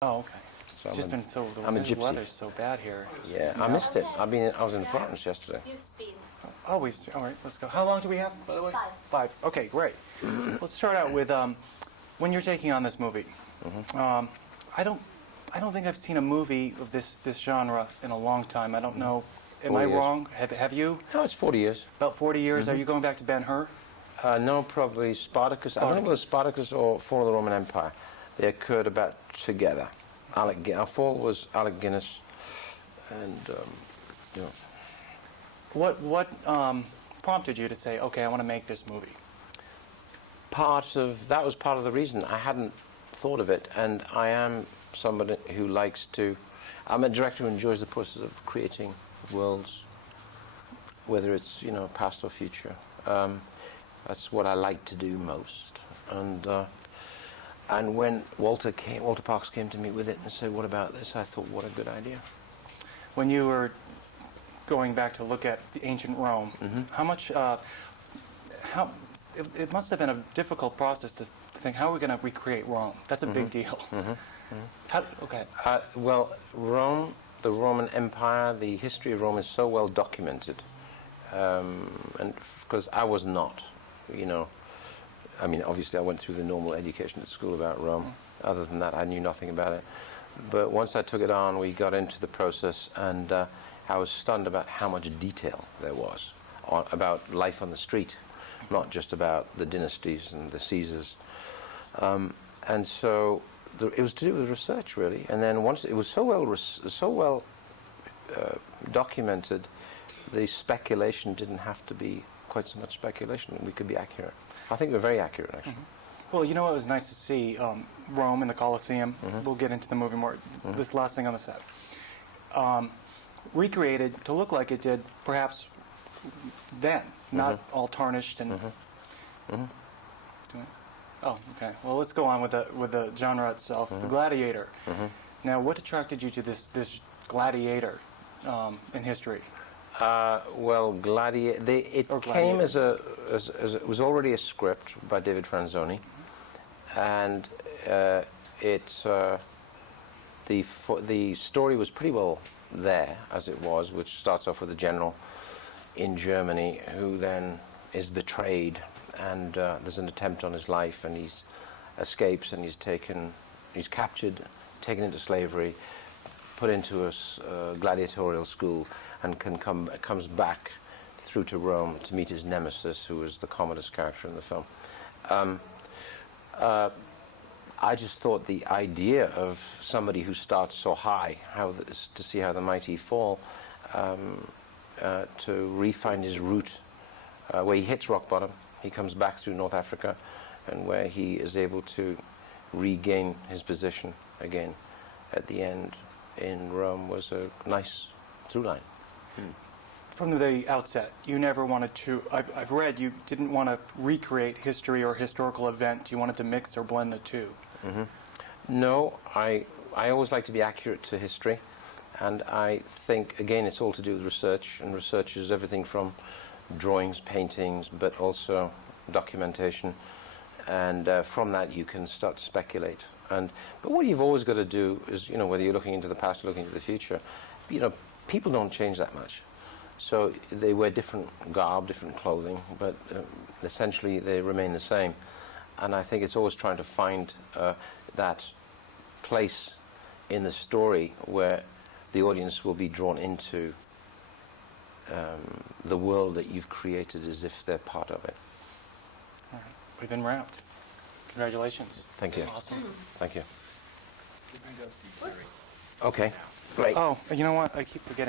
Oh, okay. So It's just been so, I'm a the gypsy. weather's so bad here. Yeah, I missed it. I was in Florence yesterday. Oh, all right, let's go. How long do we have, by the way? 5. Okay, great. Let's start out with when you're taking on this movie. I don't think I've seen a movie of this genre in a long time. I don't know. Am 40 I years. wrong? Have you? No, it's 40 years. About 40 years. Are you going back to Ben-Hur? No, probably Spartacus. I don't know if it was Spartacus or Fall of the Roman Empire. They occurred about together. Our fall was Alec Guinness, and you know. What prompted you to say, okay, I want to make this movie? That was part of the reason. I hadn't thought of it, and I am somebody who likes to. I'm a director who enjoys the process of creating worlds, whether it's past or future. That's what I like to do most. And when Walter Parks came to me with it and said, "What about this?" I thought, "What a good idea." When you were going back to look at the ancient Rome, how much? It must have been a difficult process to think, how are we going to recreate Rome? That's a big deal. Okay. Well, Rome, the Roman Empire, the history of Rome is so well documented, and because I was not, I mean, obviously I went through the normal education at school about Rome. Other than that, I knew nothing about it. But once I took it on, we got into the process, and I was stunned about how much detail there was about life on the street, not just about the dynasties and the Caesars. And so it was to do with research, really. And then once it was so well documented, the speculation didn't have to be quite so much speculation. We could be accurate. I think we're very accurate, actually. Well, it was nice to see Rome and the Colosseum. We'll get into the movie more. This last thing on the set. Recreated to look like it did perhaps then, not all tarnished and... Oh, okay. Well, let's go on with the genre itself. The Gladiator. Now, what attracted you to this Gladiator in history? Well, Gladiator. It came as it was already a script by David Franzoni, and the story was pretty well there as it was, which starts off with a general in Germany who then is betrayed, and there's an attempt on his life, and he escapes, and he's captured, taken into slavery, put into a gladiatorial school, and comes back through to Rome to meet his nemesis, who is the Commodus character in the film. I just thought the idea of somebody who starts so high, to see how the mighty fall, to re-find his route, where he hits rock bottom, he comes back through North Africa, and where he is able to regain his position again at the end in Rome was a nice through line. From the outset, you never wanted to, I've read you didn't want to recreate history or historical event. You wanted to mix or blend the two. No, I always like to be accurate to history, and I think, again, it's all to do with research, and research is everything from drawings, paintings, but also documentation, and from that you can start to speculate. But what you've always got to do is, whether you're looking into the past or looking into the future, people don't change that much. So they wear different garb, different clothing, but essentially they remain the same. And I think it's always trying to find that place in the story where the audience will be drawn into the world that you've created as if they're part of it. All right. We've been wrapped. Congratulations. Thank you. Awesome. Thank you. Okay, great. Oh, you know what? I keep forgetting.